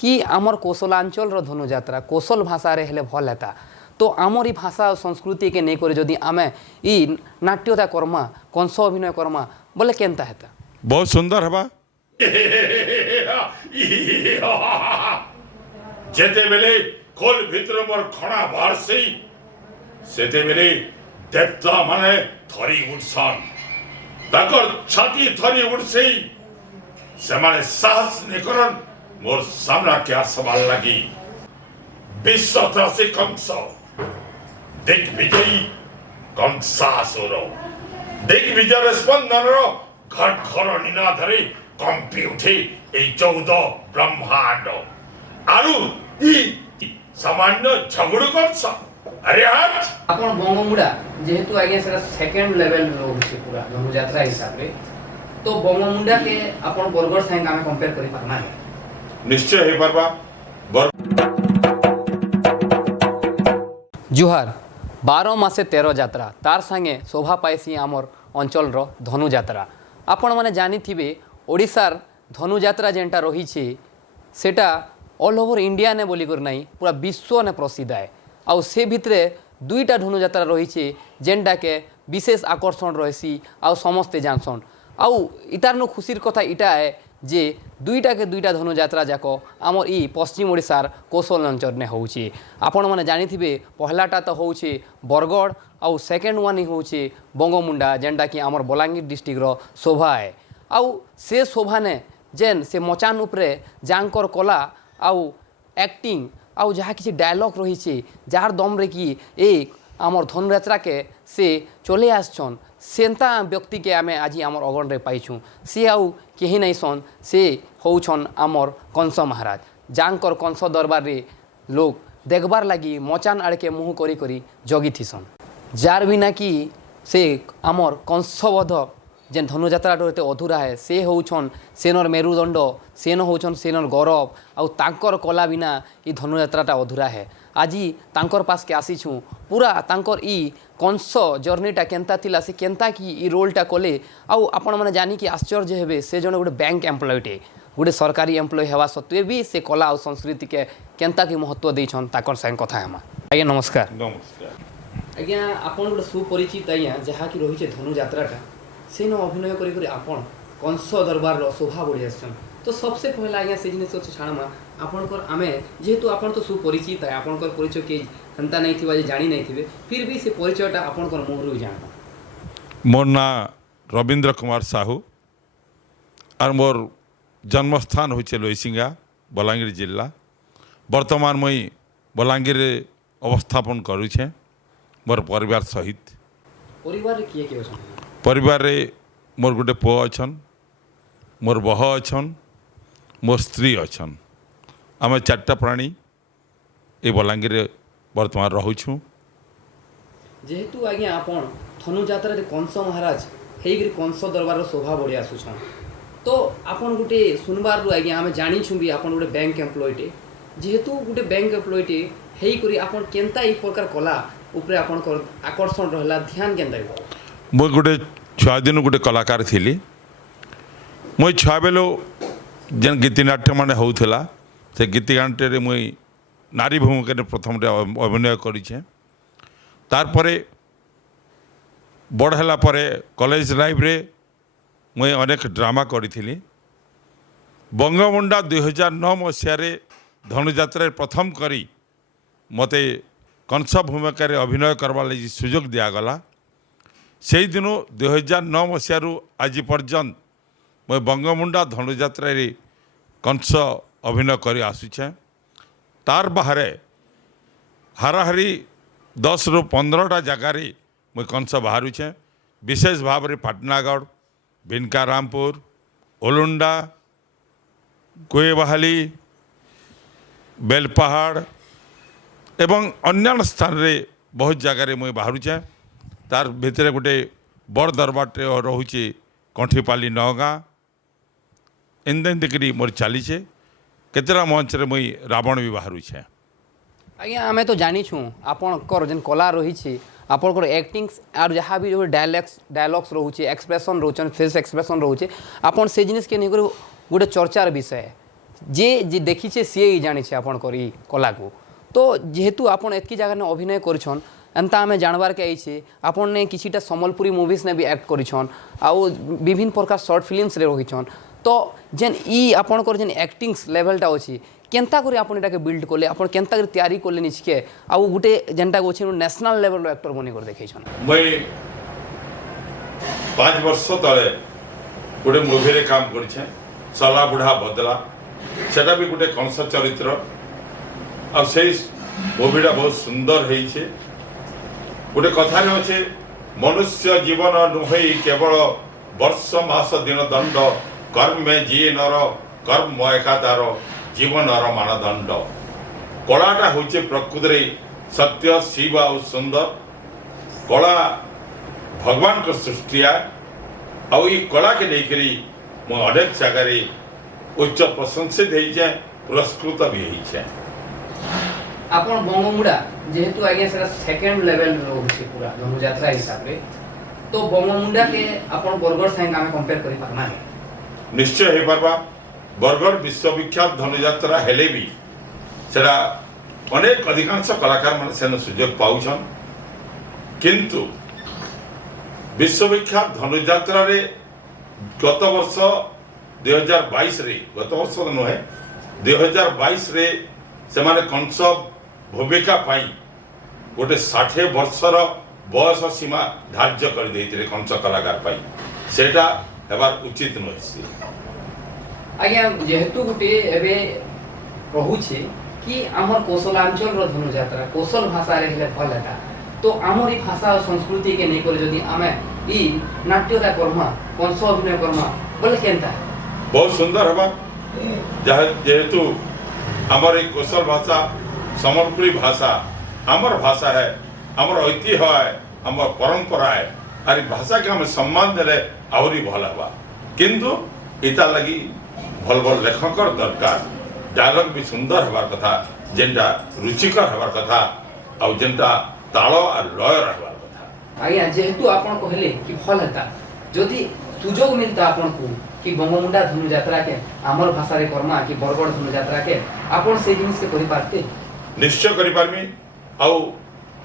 कि आमर कौशलांचल धनुजात्रा कौशल भाषा रे हेले भल हेता तो आमर ई भाषा और संस्कृति के नहीं करे जदि आमे ई नाट्यता करमा कंस अभिनय करमा बोले केनता हेता बहुत सुंदर हवा जेते बेले खोल भितर मोर खणा बारसी सेते बेले देवता माने थरी उठसन ताकर छाती थरी उठसी से माने साहस निकरन मोर सामना क्या सवाल लगी विश्व त्रासी कंस दिग्विजयी कंसासुर दिग्विजय स्पंदन घर घर निनादरे कंपी उठे ए 14 ब्रह्मांड आरु ई सामान्य झगड़ू कंस अरे हाथ आपण बंगमुड़ा जेहेतु आगे सेटा सेकंड लेवल रहउछि पूरा धनुजात्रा हिसाब रे तो बंगमुड़ा के आपण बरगड़ संग आमे कंपेयर करि पारना है निश्चय हे परबा जुहार 12 मासे 13 यात्रा तार संगे शोभा पाइसी आमर अंचल रो धनुजात्रा आपण माने जानी थिबे ओडिसार धनुजात्रा जेंटा रही छे सेटा ऑल ओवर इंडिया ने बोली कर नहीं पूरा विश्व ने प्रसिद्ध है आउ से भितरे दुईटा धनुजात्रा रही छे जेंटा के विशेष आकर्षण रही आउ समस्ते जानसन आउ इतार नो खुशीर कथा इटा है जे दुईटा के दुईटा धनुजात्रा जाक आमर ई पश्चिम ओडिसार कौशल अंचल ने होउछे आपण माने जानी थिबे पहलाटा तो होउछे बरगड़ आउ सेकेंड वन ही होउछे बंगमुंडा जेंटा कि आमर बलांगीर डिस्ट्रिक्ट रो शोभा है आउ से शोभा ने जेन से मचान उपरे जांकर कला आउ एक्टिंग आउ जहाँ किसी डायलॉग रही छे जार दम रे कि एक आमर धनुयात्रा के से चले आछन सेंता व्यक्ति के आमे आज आमर अगन रे पाइछुं से आउ केही नहीं सन से होउछन आमर कंस महाराज जांकर कंस दरबार रे लोग देखबार लगी मचान आड़ के मुँह करी करी जगी थिसन जार बिना कि से आमर कंसवध जेन धनुजात्रा एते अधूरा है से होउछन सेनर मेरुदंड सेन होउछन सेनर गौरव आउ तांकर कला बिना ई धनुयात्राटा अधूरा है आज तांकर पास के आसीछूँ पूरा तांकर ई कंस जर्नीटा केनता थिला से केनता कि ई रोलटा कले आउ आपण माने जानी कि आश्चर्य हेबे से जने गोटे बैंक एम्प्लॉयटे गोटे सरकारी एम्प्लॉय हेवा सत्वे भी से कला और संस्कृति के केनता कि महत्व देछन ताकर संग कथा हेमा आज्ञा नमस्कार नमस्कार आज्ञा आपण गोटे सुपरिचित आज्ञा जहाँ कि रही धनुजात्राटा से न अभिनय करी आपण कंस दरबार शोभा बढ़ी आसन तो सबसे पहला आज्ञा से जिनिस छाणमा आपणकर आमे जेहेतु आपण तो सुपरिचित है आपणकर परिचय के हंता नहीं थिबा जे जानी नहीं थिबे फिर भी से परिचयटा आपणकर मुहरु जान मोर ना रविंद्र कुमार साहू और मोर जन्मस्थान होचे लोईसिंगा बलांगीर जिला वर्तमान मुई बलांगीर अवस्थापन करुछे मोर परिवार सहित परिवार रे किए अछन परिवार रे मोर गोटे पुओ अछन मोर बह अछन मोर स्त्री अछन आम चार्टा प्राणी ये बलांगीर वर्तमान रहूँ जेहेतु आज्ञा आपण धनुजात्रा रे कंस महाराज हेगिरी कंस दरबार शोभा बढ़ी आसुछन तो आपण गोटे सुनबार रु आज्ञा आमे जानी छु भी आपण गोटे बैंक एम्प्लॉयटे जेहेतु गोटे बैंक एम्प्लॉयटे हेई करी आपण केनता ई प्रकार कला ऊपर आपण आकर्षण रहला ध्यान केनता मुझे गोटे छुआ दिन गोटे कलाकार थी मुई छुआ बेलू जेन गीतिनाट्य मान होता से गीतिनाट्य मुई नारी भूमिका प्रथम अभिनय करें तार बड़ है कॉलेज लाइफ रे मुई अनेक ड्रामा करी बंगमुंडा 2009 मसीह धनुजात्रा प्रथम करी मते कंस भूमिका अभिनय करवा लगी सुजोग दिगला से दिन 2009 मसीह आज पर्यंत मैं बंगमुंडा धनुजात्रा कंस अभिनय कर आसुचे तार बाहर हाराहारी 10 ରୁ 15टा जगार मुई कंस बाहरुचे विशेष भाव में पाटनागढ़ बिनकारामपुर ओलुंडा कोएबाहाली बेलपहाड़ एवं अन्य स्थान रे बहुत जगार मुई बाहरुचे तार भितर गोटे बड़ दरबार रोचे कंठीपाली नगाँ एमती मोर चलीचे केतरा मंच रे मुई रावण भी बाहरुचे आज्ञा आमे तो जानी छूँ आपणकर जेन कला रही आपणकर एक्टिंग और जहाँ भी जो डायलॉग्स रोचे एक्सप्रेशन रोचन फेस एक्सप्रेशन रोचे आपन से जिनिस के नहीं गोटे चर्चार विषय जे देखीचे सी ही जानी आपण करी कला को तो जेहेतु आपण एतकी जगह ने अभिनय करछन एंता आमे जानबार के आइछे आपण ने किछिटा सम्बलपुरी मूवीज ने भी एक्ट करछन आउ विभिन्न प्रकार शॉर्ट फिल्म्स रे रहिछन तो जेन ई आपणकर जेन एक्टिंग्स लेवलटा अछि केनता करी आपण एटाके बिल्ड करले आपण केनता करी तैयारी करले निचके आउ गुटे जेनटा अछि नेशनल लेवल रो एक्टर बनी कर देखैछन मैं 5 वर्ष तले गोटे मुवी रे काम करछे सला बुढ़ा बदला सेटा भी गोटे कंस चरित्र आ से मुवीटा बहुत सुंदर है गोटे कथा अच्छे मनुष्य जीवन नुहे केवल वर्ष मास दिन दंड कर्म जी नर कर्म एकादार जीवन मानदंड कलाटा हूँ प्रकृति सत्य शिव और सुंदर कला भगवान को सृष्टिया आउ ये कला के लेकर मु अनेक जगह उच्च प्रशंसित होइछे पुरस्कृत भी होइछे आपण बंगमुड़ा जेहेतु आगे सेटा सेकंड लेवल रोचे पूरा धनुयात्रा हिसाब रे तो बंगमुड़ा के आपण बरगढ़ संग हमें कंपेयर करि पारना निश्चय हो पारबा बरगढ़ विश्वविख्यात धनुयात्रा हेले भी सेटा अनेक अधिकांश कलाकार मान सेन सुयोग पाउछन किंतु विश्वविख्यात धनुयात्रा रे गत वर्ष 2022 रे गत वर्ष नुहे 2022 रे से माने कंस भूमिका पाई गोटे 60 वर्षर बयस सीमा धार्य कर देइतिरे कंस कलाकार पाई सेटा हेबार उचित नछि आज्ञा जेहेतु गोटे एबे रहुछे कि हमर कौशलांचल रो धनुयात्रा कौशल भाषा रे हेले भल हेता तो हमर ई भाषा और संस्कृति के नै कर जदी आमे ई नाट्यता करमा कंस अभिनय करमा बोले केनता बहुत सुंदर हबा जेहेतु हमारे कौशल भाषा सम्बलपुरी भाषा हमार भाषा है हमार ऐतिह्य है हमार परंपरा है और भाषा के हमें सम्मान देले आहरी भल हवा किंतु इता लगी भल भल लेखक दरकार डायलॉग भी सुंदर हबार कथा जेनटा रुचिकर हबार कथा और जेनटा ताल और लय रहबार कथा आज्ञा जेहेतु आपण कहले कि भल हेता जदी सुजोग मिलता आपण को कि बंगमुंडा धनुयात्रा के आमर भाषा रे करमा कि बरगढ़ धनुयात्रा के आपण से जिनिस के करि पारते निश्चय करि पारमी आउ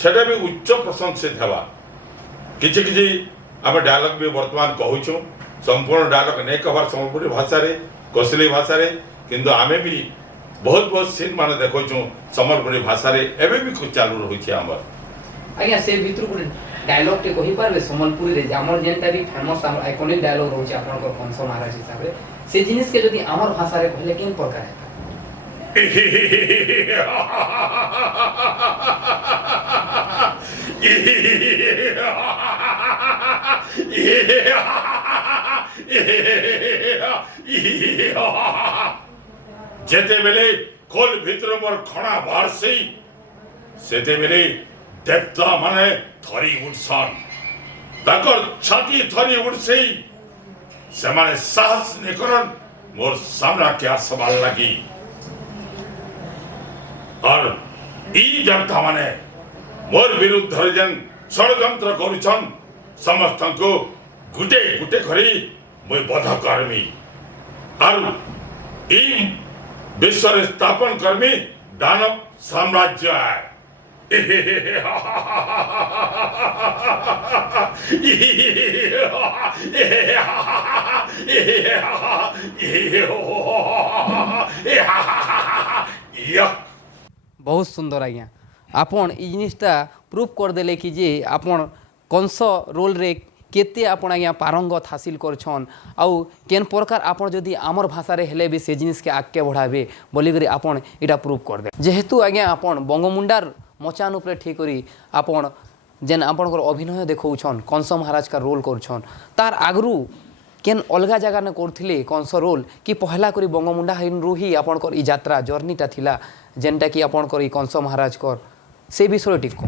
छेडा भी उच्च प्रशंसित हवा किछि किछि आमे डायलॉग भी वर्तमान कहूछु संपूर्ण डायलॉग नै कवर सम्बलपुरी भाषा रे कोसली भाषा रे किंतु आमे भी बहुत बहुत सीन माने देखोछु सम्बलपुरी भाषा रे एबे भी कुछ चालू रहउछि हमर आज्ञा से भितर गुटे डायलॉग के कहि पारबे सम्बलपुरी रे हमर जेनटा भी फेमस हमर आइकॉनिक डायलॉग रहउछि आपन को कंस महाराज हिसाब रे से जिनिस के जदी हमर भाषा रे कहले केन प्रकार है जेते बेले खोल भितर मोर खणा बारसी सेते बेले देवता माने थरी उठसन ताकर छाती थरी उठसी से माने साहस निकरन मोर सामना क्या सवाल लगी और ई देवता माने मोर विरुद्ध जन षडयंत्र करुछन समस्त को गुटे गुटे करी मैं बध करमी और ई विश्व रे स्थापन करमी दानव साम्राज्य है बहुत सुंदर आज्ञा आपण ई जिनिसटा प्रूफ कर देले कि जे आपण कंस रोल रे केते आपण आज्ञा पारंगत हासिल करछन आउ केन प्रकार आपण जदी आमर भाषा रे हेले भी से जिनिस के आगे बढ़ाबे बोली करी आपण इटा प्रूफ कर दे जेहेतु आज्ञा आपण बंगमुंडार मचान उपरे ठीक करी आपण जेन आपणकर अभिनय देखौछन कंस महाराज का रोल करछन तार आगरू केन अलगा जगह ने करथिले कंस रोल कि पहला करी बंगमुंडा हिन रुही आपणकर ई यात्रा जर्नीटा थिला जेनटा कि आपणकर ई कंस महाराज कर से विषय टिक को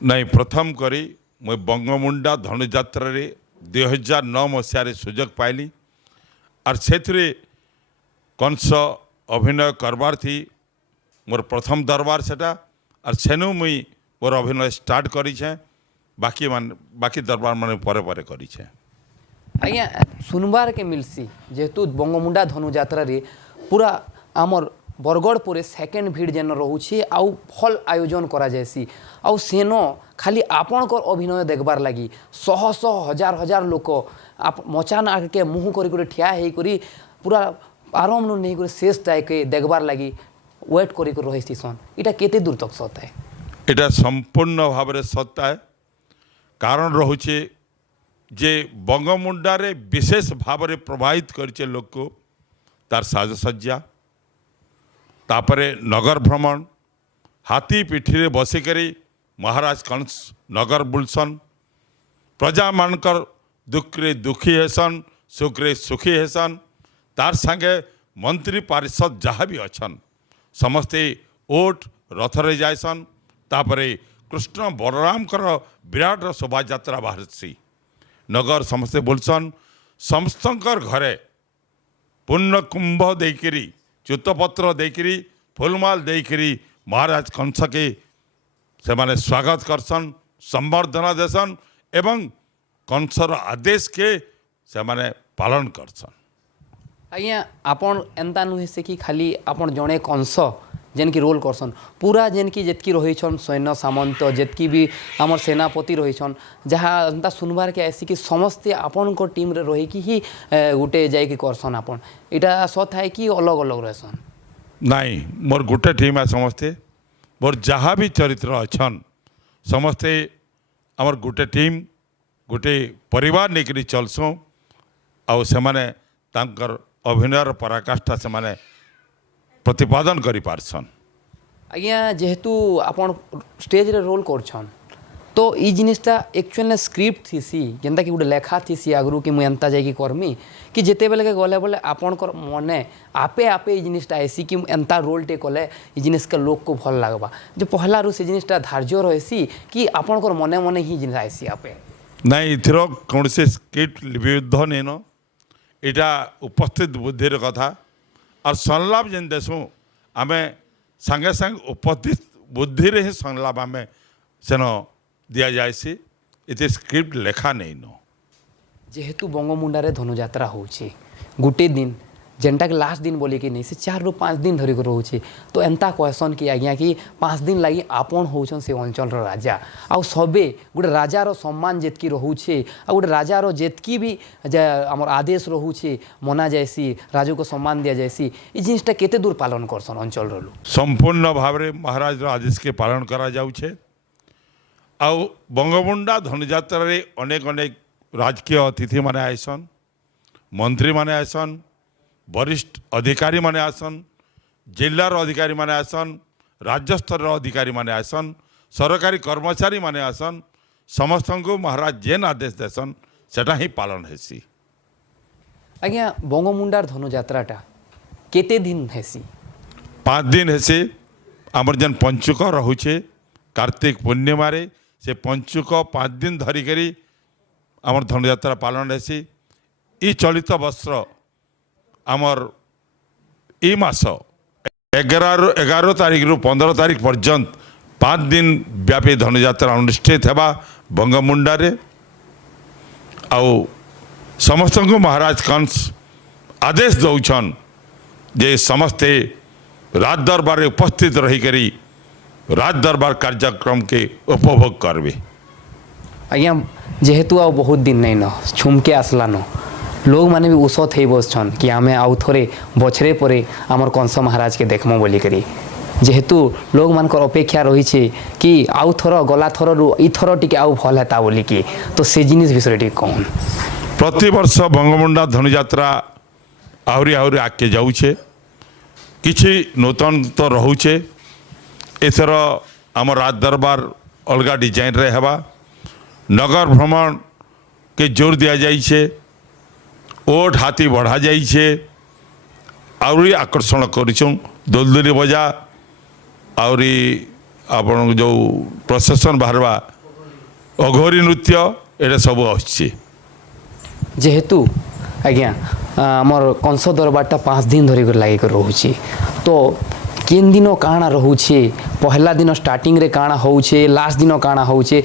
नहीं प्रथम करी मैं बंगमुंडा धनुयात्रा रे 2009 मसीह सुजोग पाइली और से कंस अभिनय करबार थी मोर प्रथम दरबार सेटा और सेनु मुई मोर अभिनय स्टार्ट करी बाकी दरबार मैंने परे परे करी आज्ञा सुनबार के मिलसी जेहेतु बंगमुंडा धनुयात्रा रे पूरा आमर बरगढ़ पर सेकेंड भीड़ जेन रोचे आउ भल आयोजन करा जायसी आउ सेन खाली आपणकर अभिनय देखबार लगी शह शह हजार हजार लोक आप मचान आगे मुँह कर ठिया होकर पूरा आरंभ नहीं कर शेष जाके देखबार लगी वेट कर रही सन इटा केते दूर तक सत है এটা সম্পূর্ণ ভাবে সত্যায় কারণ রয়েছে যে বঙ্গমুন্ডারে বিশেষ ভাবে প্রভাবিত করেছে লোক তার সাজসজ্জা তারপরে নগর ভ্রমণ হাতি পিঠিরে বসিকি মহারাজ কংস নগর বুলসন প্রজা মানকর দুঃখরে দুঃখী হেসন সুখরে সুখী হেসন তার সাথে মন্ত্রী পারিষদ যাহা বি অছন সমস্তে ওট রথরে যায়সন तापरे कृष्ण बलराम विराट शोभायात्रा बाहरी नगर समस्ते बोलसन समस्तंकर घरे पुण्य कुंभ देकरी च्युतपत्र देकरी फुलमाल देकरी महाराज कंस के से माने स्वागत करसन संबर्धना देसन एवं कंसर आदेश के से माने पालन करसन। आज्ञा आपन एंता नुहे से कि खाली आपन जड़े कंस जेन की रोल करसन पूरा जेन की जेतकी रही सैन्य सामंत जेतकी भी आमर सेनापति रही जहाँ एंता सुनबार के आसी कि समस्ते आपन को टीम रे रही कि ही गोटे जाइए करसन आपन इटा सत है कि अलग अलग रहसन नहीं मोर गोटे टीम है समस्ते मोर जहाँ भी चरित्र अच्छन समस्ते आमर गोटे टीम गोटे परिवार लेकर चलसों आउ से माने तांकर अभिनयर पराकाष्ठा से माने प्रतिपादन करि पारसन। आज्ञा जेहेतु आपन स्टेज रे रोल करछन तो ई जिनिसटा एक्चुअली स्क्रिप्ट थीसी जेंता कि गोटे लेखा थीसी आगरू कि मुई एंता जाइए करमी कि जिते बेले के गले बोले आपणकर मने आपे आपे ई जिनिसटा ऐसी कि एंता रोल टे कले ई जिनिस के लोक को भल लागबा जो पहला रु से जिनिसटा धार्य रहसी कि आपणकर मने मने ही जिनिस ऐसी आपे नहीं इथरो कौन से स्क्रिप्ट लिपिबद्ध नहीं न इटा उपस्थित बुद्धिर कथा और संलाप जेन देसूँ आम सांगे सांगे उपस्थित बुद्धि ही संलाप आम सेन दि जाए इतने स्क्रिप्ट लेखा नहीं न जेहेतु बंगमुंडारे धनुयात्रा होची गोटे दिन जेनटा के लास्ट दिन बोली कि नहीं से 4 ରୁ 5 दिन धरिक रोचे तो एंता कहसन कि आज्ञा कि 5 दिन लगी आपन होचन से अंचल राजा आउ सबे गोटे राजार सम्मान जेतकी रोचे आ गोटे राजार जेतकी भी आमर आदेश रोचे मना जायसी राजू को सम्मान दिया जायसी ई जिनिसटा केते दूर पालन करसन अंचल रो संपूर्ण भाव में महाराज आदेश के पालन करा जाउछे आउ बंगमुंडा धनुयात्रा रे अनेक अनेक राजकीय अतिथि माने आइसन मंत्री माने आइसन वरिष्ठ अधिकारी माने आसन जिलार अधिकारी माने आसन राज्य स्तर अधिकारी माने आसन सरकारी कर्मचारी माने आसन समस्त को महाराज जेन आदेश देसन सेटा ही पालन हेसी। आज्ञा बंगमुंडार धनुयात्राटा केते दिन हेसी 5 दिन हेसी आमर जेन पंचुक रहुचे कार्तिक पूर्णिमा रे से पंचुक 5 दिन धरिकरी आमर धनुयात्रा पालन हेसी। ई चलित वर्ष आमर ई मास 11 तारीख रु 15 तारीख पर्यंत 5 दिन व्यापी धनुयात्रा अनुष्ठित हेबा बंगमुंडा रे आउ समस्त को महाराज कंस आदेश दौछन जे समस्ते राज दरबार रे उपस्थित रही करी राज दरबार कार्यक्रम के उपभोग करबे। आज्ञा जेहेतु आ बहुत दिन नहीं न छुमके आसला न लोग माने भी उसत हो बसन कि आमे आउ थोड़े बछरे परे आमर कंस महाराज के देखमो बोली करी जेहेतु लोग मानकर अपेक्षा रही छे कि आउ थर गला थर रु ई थर टिके आउ भल हेता बोली कि तो से जिनिस विषय टिके कौन प्रति वर्ष बंगमुंडा धनुयात्रा आहरी आहरी आगे जाऊे किछि नूतन तो रोचे एथर आम राज दरबार अलग डिजाइन रे हेबा नगर भ्रमण के जोर दिया जाइए ओट हाथी बढ़ा जाइए आहरी आकर्षण करूँ दोलदोली बजा आहरी आपण जो प्रसेसन बाहरवा अघोरी नृत्य ये सब आछे जेहेतु आज्ञा आमर कंस दरबारटा 5 दिन धरिक लागिक रोचे तो केन दिन काଣା रोचे पहला दिन स्टार्टिंग रे काଣା होचे लास्ट दिन काଣା होचे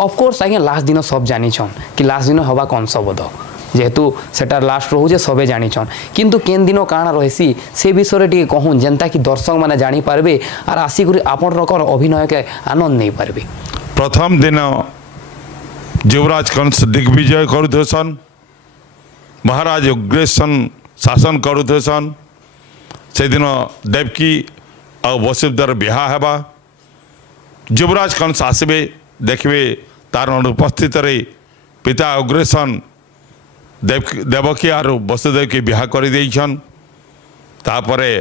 ऑफ कोर्स आज्ञा लास्ट दिन सब जानी छन कि लास्ट दिन हवा कंस बोध जेहेतु सेटार लास्ट रोचे सबे जानिछन किंतु केन दिन काଣା रहीसी से विषय टे कहून जेनता कि दर्शक मैंने जानीपारे और आसिक आपणकर अभिनय के आनंद नहीं पारे। प्रथम दिन युवराज कंस दिग्विजय करुथसन, महाराज उग्रेसन शासन करुथसन। से दिन देवकी और वसुदेवर बिहा हेबा, युवराज कंस आसबे देखबे तार अनुपस्थित रे पिता उग्रेसन देवकी और वसुदेव के बिहा कर देछन। तापरे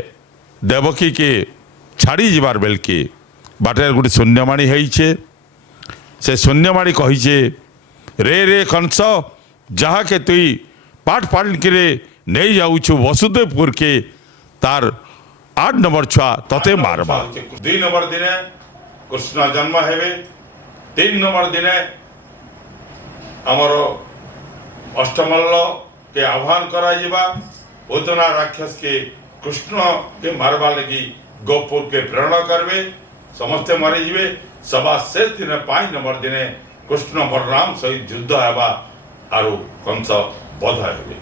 देवकी के छाड़ी जीवार बेल के बाटर गोटे शून्यवाणी होइछे। से शून्यवाणी कहिछे, रे रे कंस जहाँ के तुई पाठ पाठ के नहीं जाऊछु वसुदेवपुर के तार 8 नंबर छुआ तते मारबा। 2 नंबर दिन कृष्ण जन्म हेबे, 3 नंबर दिन आमर अष्टमल्ल के आह्वान करा जिबा। उतना राक्षस के कृष्ण के मारबा लगी गोपुर के प्रेरणा करबे, समस्ते मरी जिबे। सभा शेष दिन 5 नंबर दिन कृष्ण बलराम सहित युद्ध हेबा आरु कंस बध हेबे।